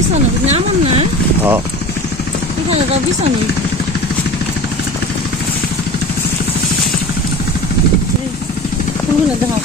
Bisa na nyaman na. Oh. Ikaw na bisa ni. Kuno na daw.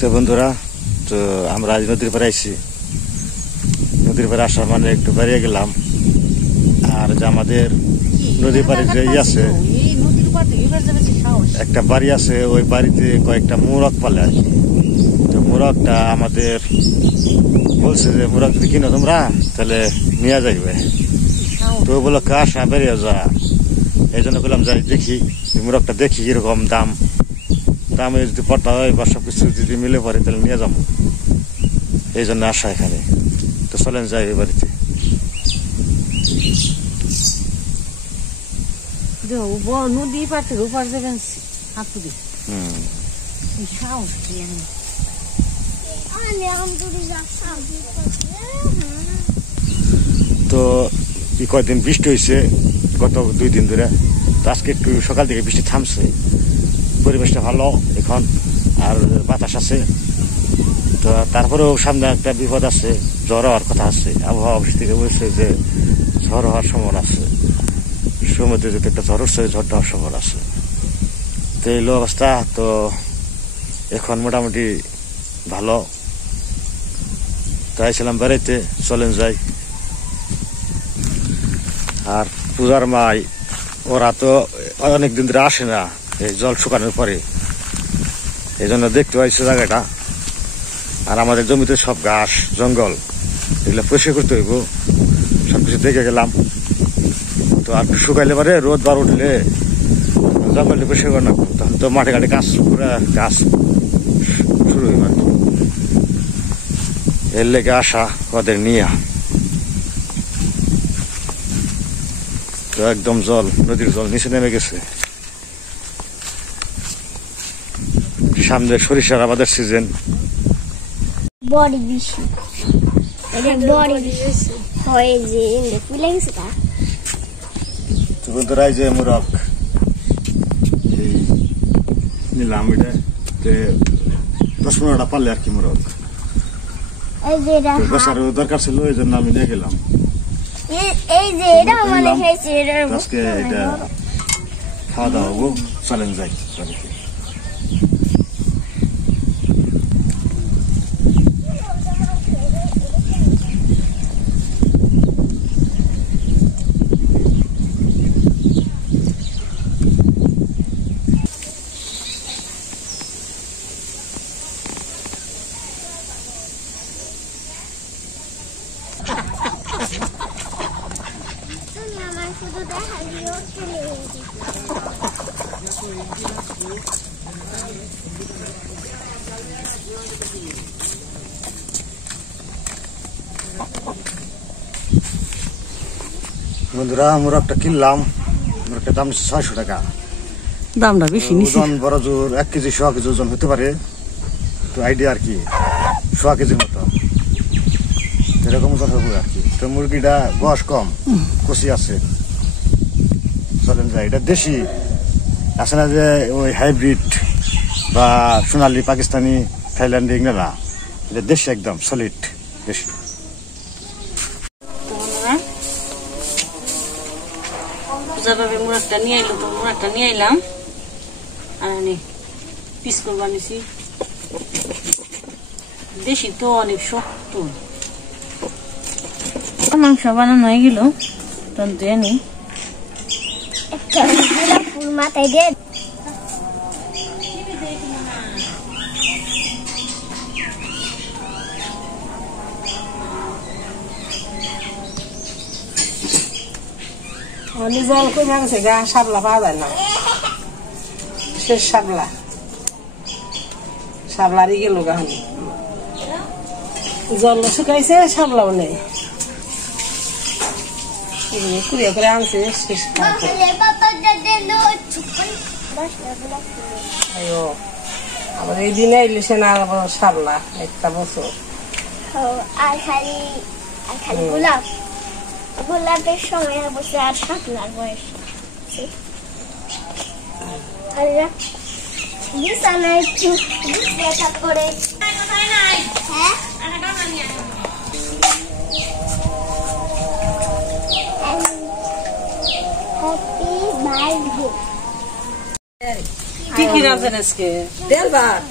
তো বন্ধুরা, তো আমরা আজ নদীর পাড়ে আইছি। নদীর পাড়ে আসার মানে একটু বেরিয়ে গেলাম। আর যে আমাদের নদীর পাড়ে যে আছে একটা বাড়ি আছে, ওই বাড়িতে কয়েকটা মোরগ পালে আর কি। তো মোরগটা আমাদের বলছে যে মোরগ যদি কিনো তোমরা তাহলে নিয়ে যাইবে। তো বললো আসা বেরিয়ে যা, এই জন্য বললাম যাই দেখি মোরগটা, দেখি কিরকম দাম দামে যদি পড়তা হয় বা সবকিছু যদি মিলে পড়ে তাহলে নিয়ে যাবো, এই জন্য আসা এখানে। তো চলেন যাই ওই বাড়িতে। নদী পার থেকে ওপার যাবেন হাতুড়ি। তো এই কয়েকদিন বৃষ্টি হয়েছে, গত 2 দিন ধরে। তো আজকে একটু সকাল থেকে বৃষ্টি থামছে, পরিবেশটা ভালো এখন, আর বাতাস আছে। তো তারপরেও সামনে একটা বিপদ আছে, ঝড় হওয়ার কথা আছে। আবহাওয়া অফিস থেকে বলছে যে ঝড় হওয়ার সম্ভাবনা আছে, সমুদ্রে যদি একটা ঝড় উঠছে ঝড়টা হওয়ার সম্ভাবনা আছে। তো এই অবস্থা। তো এখন মোটামুটি ভালো। তাইছিলাম বেড়াইতে, চলেন যাই। আর পূজার মাই ওরা তো অনেকদিন ধরে আসে না এই জল শুকানোর পরে, এই জন্য দেখতে পাইছে জায়গাটা। আর আমাদের জমিতে সব ঘাস জঙ্গল এগুলো পরিষ্কার করতে হইব, সবকিছু দেখে গেলাম। তো আর শুকাইলে পরে রোদ বার উঠলে জঙ্গলটা পরিষ্কার করে রাখবো, তখন তো মাঠে ঘাটে গাছ পুরো গাছ শুরু হইব। এর লেগে আসা ওদের নিয়ে। তো একদম জল, নদীর জল নিচে নেমে গেছে। সামনে সরিষার আমাদের সিজন। বড়ি বেশি, এটা বড়ি বেশি হয় যে ফুলে গেছে তা। বন্ধুরা এই যে মুরগ নিলাম, এটা 10-15টা পারলে আর কি মুরগ বেচার দরকার ছিল, এই জন্য আমি নিয়ে গেলাম। এই যে এটা মানে খাইছে, আজকে এটা খাওয়া দাওয়া হবো, চলেন যাই। শুধু দেখা দিও চলে বন্ধুরা মুরগটা কিনলাম, মুরগটার দাম 600 টাকা। দামটা বেশি নিছে। ওজন বড় জোর 1 কেজি 100 কেজি ওজন হতে পারে, তো আইডিয়া আর কি 100 কেজির মতো এরকম ওজন হবে আর কি। তো মুরগিটা বয়স কম, কচি আছে, চলেন যাই। এটা দেশি আছে না যে ওই হাইব্রিড বা সোনালি পাকিস্তানি থাইল্যান্ডি এগুলো না, এটা দেশি একদম সলিড দেশি। পূজাভাবে মুরাদটা নিয়ে আইলো, তো মুরাদটা নিয়ে আইলাম আর আমি পিস করবো আনিছি। দেশি তো অনেক শক্ত। মাংস বানানো হয়ে গেল, তখন তুই আনি একটা ফুল মাথায় দিয়ে জল কমে গেছে গা, শাপলা পাওয়া যায় না, শেষ শাপলা শাপলারই গেল গা। জল শুকাইছে, শাপলাও নেই, কুড়িয়ে করে আনছে শেষ। আবার এই দিনে ইলিশে না শাপলা একটা বছর। আর খালি গোলাপ, গোলাপের সময় বসে আর শাপলার বয়স বিছানায় একটু দেখা করে। হ্যাঁ হ্যাপি বার্থডে। কি কি রাঁধছেন আজকে? তেল ভাত,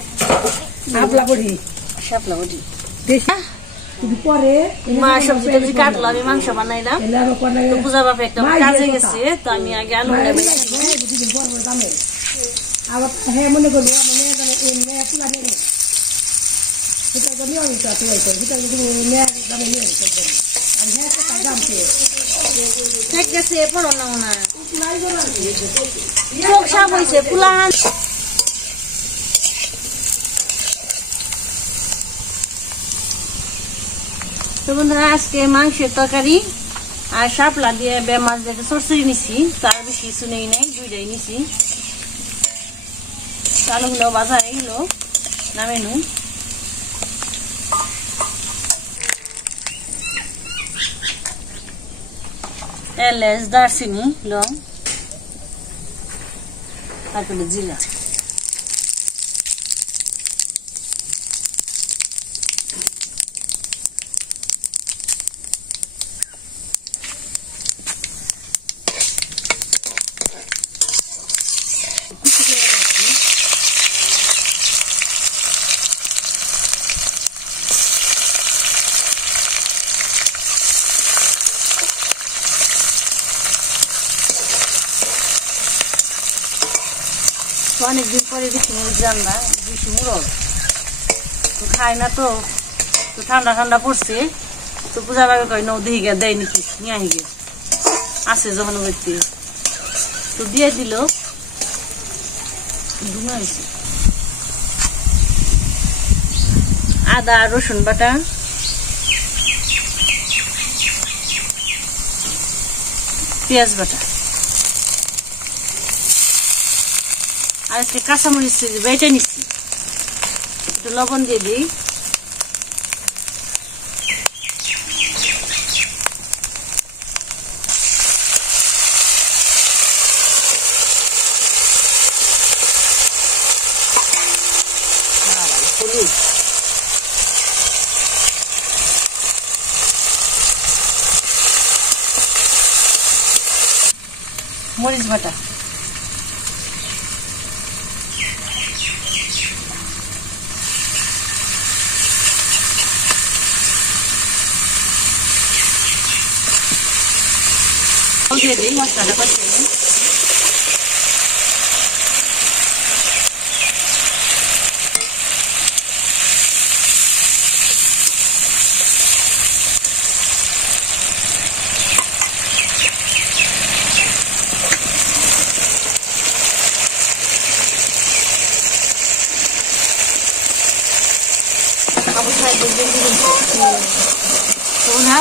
শাপলা বড়ি, শাপলা বটি দেশি পরে মা সবজি টবজি কাটলো, আমি মাংস বানাইলাম। তো পূজা বাপে একটা কাজে গেছে, তো আমি আগে আলু আবার হ্যাঁ মনে করবো আমার মেয়ে মেয়ে পুলা নেই, সেটা তো নিয়মিত সেটা যদি মেয়ের দামে নিয়ে করবেন। আর হ্যাঁ তার দাম পেয়ে ঠিক আছে, পড়ো না মনে হয় চোখ সাপ হয়েছে পুলান। তো বন্ধুরা আজকে মাংসের তরকারি আর শাপলা দিয়ে মাছ দিয়ে সরসরি নিছি, তার বেশি কিছু নেই নাই, দুইটাই নিছি। আলুগুলো বাজা হয়ে গেল, নামে নু। এলাচ, দারচিনি, লং, তারপরে জিরা। অনেকদিন পরে দেশি মুরগ রান্না, দেশি মুরগ তো খাই না তো ঠান্ডা ঠান্ডা পড়ছে তো পূজা ভাবে কয় নৌ দিহি গে দেয় নাকি নিয়ে আহি গে আছে যখন করতে তো দিয়ে দিল ঘুমাইছে। আদা রসুন বাটা, পেঁয়াজ বাটা আর একটা কাঁচামরিচ বেটে নিচ্ছি, একটু লবণ দিয়ে দিই। হলুদ, মরিচ বাটা, দিয়ে দিই মশলাটা কষিয়ে নিই।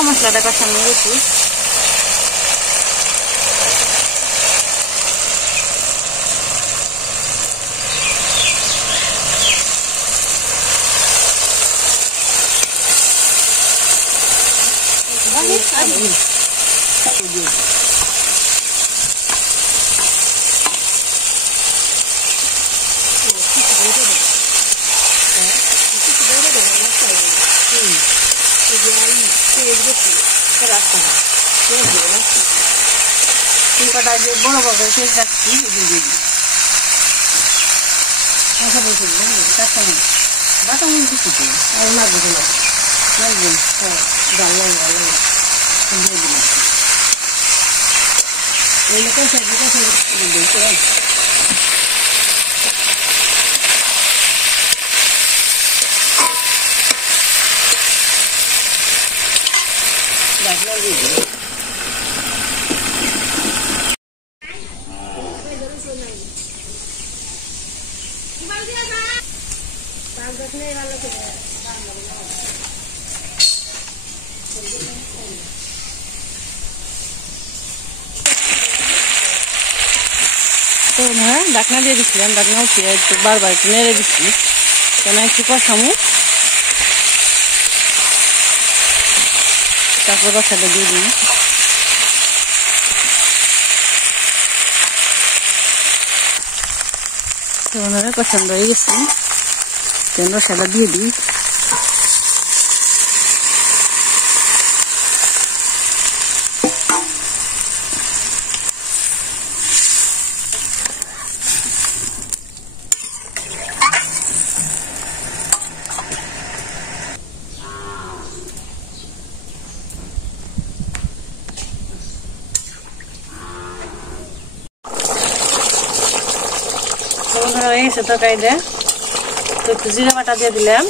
মশলাটা কষানো গেছি, কটা যে বড় বড় পেঁয়াজ রাখছি বাটা মরিচ দিচ্ছি তো আর মাছগুলো লাগবে ডাল দিয়ে দিলাম এই লোকের তো হ্যাঁ ঢাকনা দিয়ে দিচ্ছিলাম, ঢাকনা উঠিয়ে একটু বারবার একটু নেড়ে দিচ্ছি কেন একটু কষামু, তারপর রসাটা দিয়ে দিই। পছন্দ হয়ে গেছে রসাটা দিয়ে দিই। হয়ে গেছে তরকারিটা, তো একটু জিরা বাটা দিয়ে দিলাম,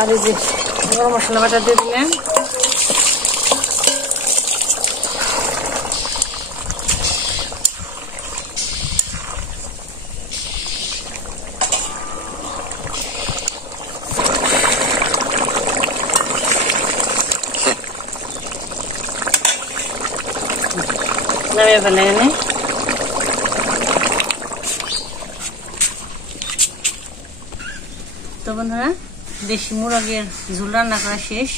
আর এই যে গরম মশলা বাটা দিয়ে দিলাম, নামিয়ে ফেলে এনে তো বন্ধুরা দেশি মুরগের ঝোল রান্না করা শেষ।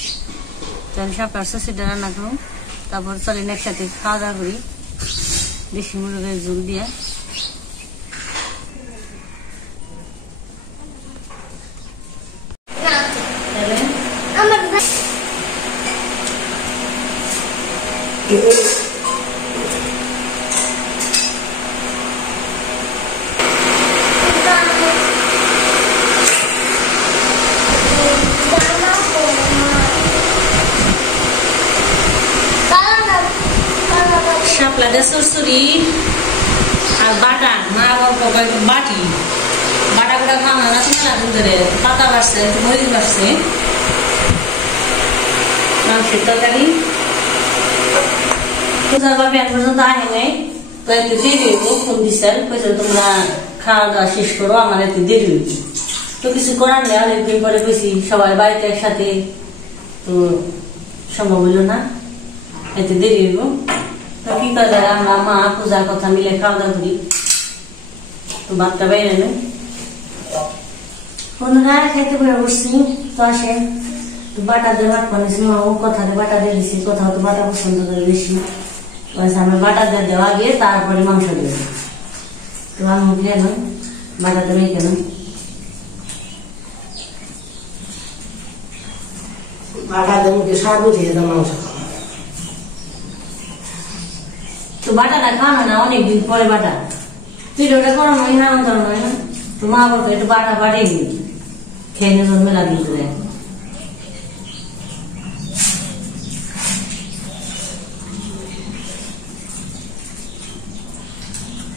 তাহলে সকাল সসিটা রান্না করুন, তারপর চলেন একসাথে খাওয়া দাওয়া করি দেশি মুরগের ঝোল দিয়ে। শাপলা দিয়ে সুরসুরি আর বাটা মা বাবা বাটি বাটা গুলা খাওয়া না মেলা দিন ধরে পাতা বাড়ছে একটু মরিচ বাড়ছে মাংসের তরকারি পূজার বাপে এক পর্যন্ত আহে নাই তো একটু দেরি হইব ফোন দিচ্ছেন কইছে তোমরা খাওয়া দাওয়া শেষ করো আমার একটু দেরি হইব তো কিছু করার নেই অনেকদিন পরে কইছি সবাই বাড়িতে একসাথে তো সম্ভব হইল না একটু দেরি হইব তো কি করা যায় আমরা মা পূজার কথা মিলে খাওয়া দাওয়া করি তো ভাতটা বাইরে নেই বন্ধুরা খাইতে বসে বসছি তো আসে তো বাটা দিয়ে ভাত বানিয়েছি ও কথা দিয়ে বাটা দিয়ে দিছি কথা তো বাটা পছন্দ করে বেশি আমি বাটা দিয়ে দেওয়া গিয়ে তারপরে মাংস দিয়ে দিই তো আমি কেন বাটা দেবে কেন বাটা দেবো স্বাদ উঠিয়ে দাও মাংস তো বাটাটা খাওয়ানো না অনেকদিন পরে বাটা তুই ওটা করানো হয় না অন্তরণ হয় না তো মা বলতো একটু বাটা বাটিয়ে দিই খেয়ে নিয়ে মেলা দিন করে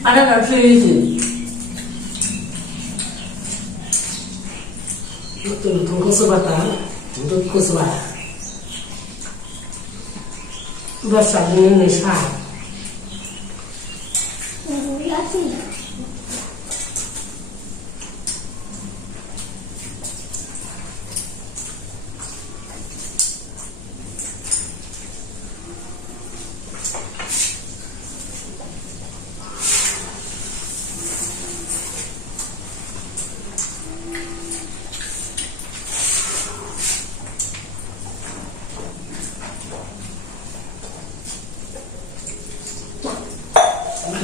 বাটাটা শুয়ে গেছি নতুন কচু বাটা দুধ কচু বাটা বর্ষার দিনে শাক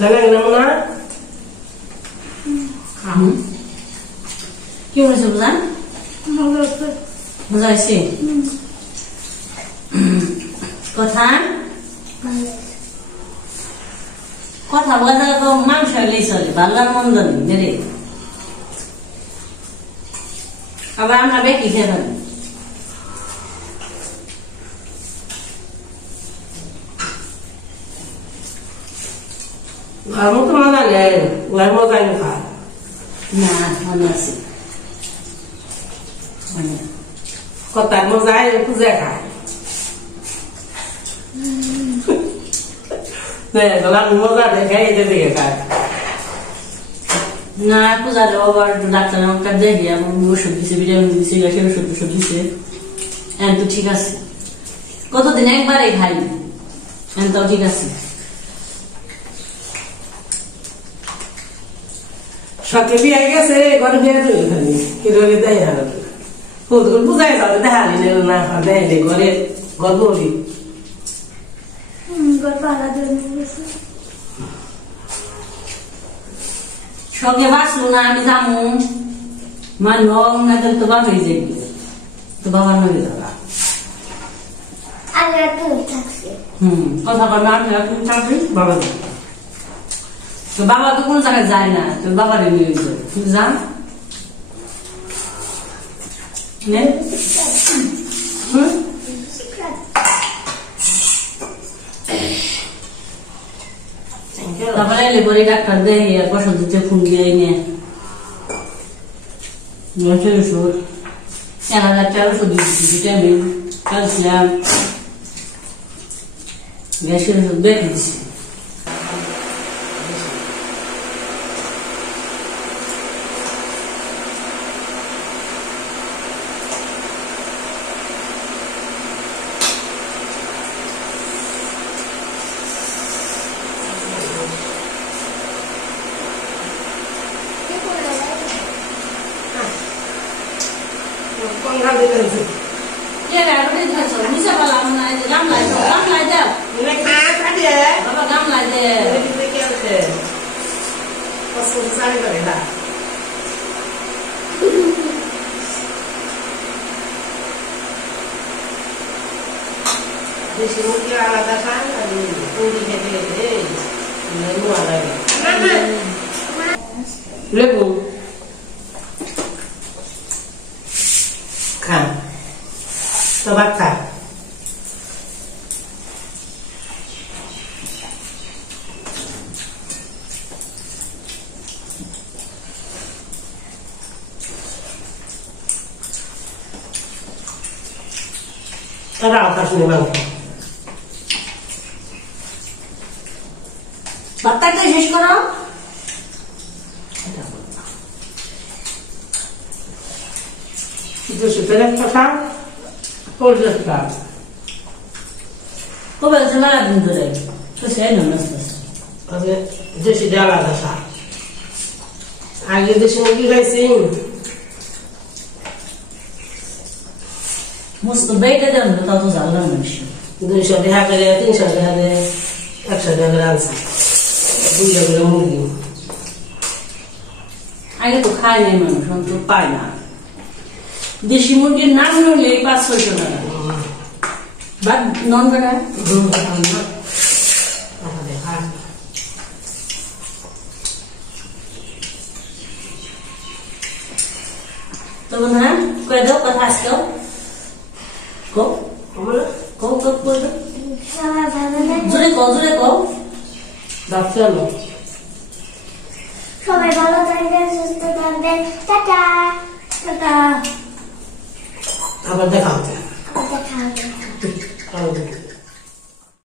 না কি হয়েছে বুঝান বুঝাইছি কথা কথা বলা তো মাংস হলেই চলে ভালো মন্দ নেই আবার আমরা বেশি খেয়ে ফেলি আর মতো মজা নেই ওর মজাই খায় না মনে আছে কথার মজাই খুঁজে খায় গলার মজা দেখে এটা দেখে খায় না পূজা দেবো আবার ডাক্তার আমাকে দেখি আমার ওষুধ দিছে ভিটামিন দিছে গ্যাসের ওষুধ দিছে এখন তো ঠিক আছে কতদিন একবারে খাই এখন তাও ঠিক আছে সকে বিয়ে গেছে ঘরে বিয়ে তুলে খালি কিভাবে দেয় আর খুদ বুঝাই যাবে দেখালি না দেখালে ঘরে গর্ভবতী সঙ্গে বাঁচলো না আমি যাবো মা লং না তো বাবা হয়ে যাবি তো বাবার নগে যাবা কথা বলবে আমি তুমি থাকবি বাবা তো বাবা তো কোনো জায়গায় যায় না তো বাবারে নিয়ে যাবে তুমি যান তারপরে এলে পরে ডাক্তার দেয় আর বসন্ত দিতে ফোন দিয়ে এনে ওষুধ 1000 টাকা ওষুধ দিচ্ছি ভিটামিন ক্যালসিয়াম গ্যাসের ওষুধ দেখে দিচ্ছি Lebu. Kan. Tobacco. তারা খাস নি মাংস ভাতটাকে শেষ করো। দেশি পেঁয়াজ কষা পরিষ্কার খাও কবে হচ্ছে মেলা দিন ধরে তো সেই না আগে দেশি ডালা কষা আগে দেশি মুরগি খাইছি মস্ত বেটে দেন তাও তো জানলাম না 200 টাকা করে 300 টাকা করে 100 টাকা করে আনছি 2 করে মুরগি আগে তো খাই নাই মানুষ তো পায় না দেশি মুরগির নাম নিলে 500 টাকা বাট নন বেটা তো বন্ধুরা কয়ে দাও কথা আজকেও কো কো কো বলবে সবাই ভালো থাকবেন জোরে কো ডাক্তার সবাই ভালো থাকবেন সুস্থ থাকবেন টাটা টাটা আবার দেখা হচ্ছে দেখা হবে আবার দেখা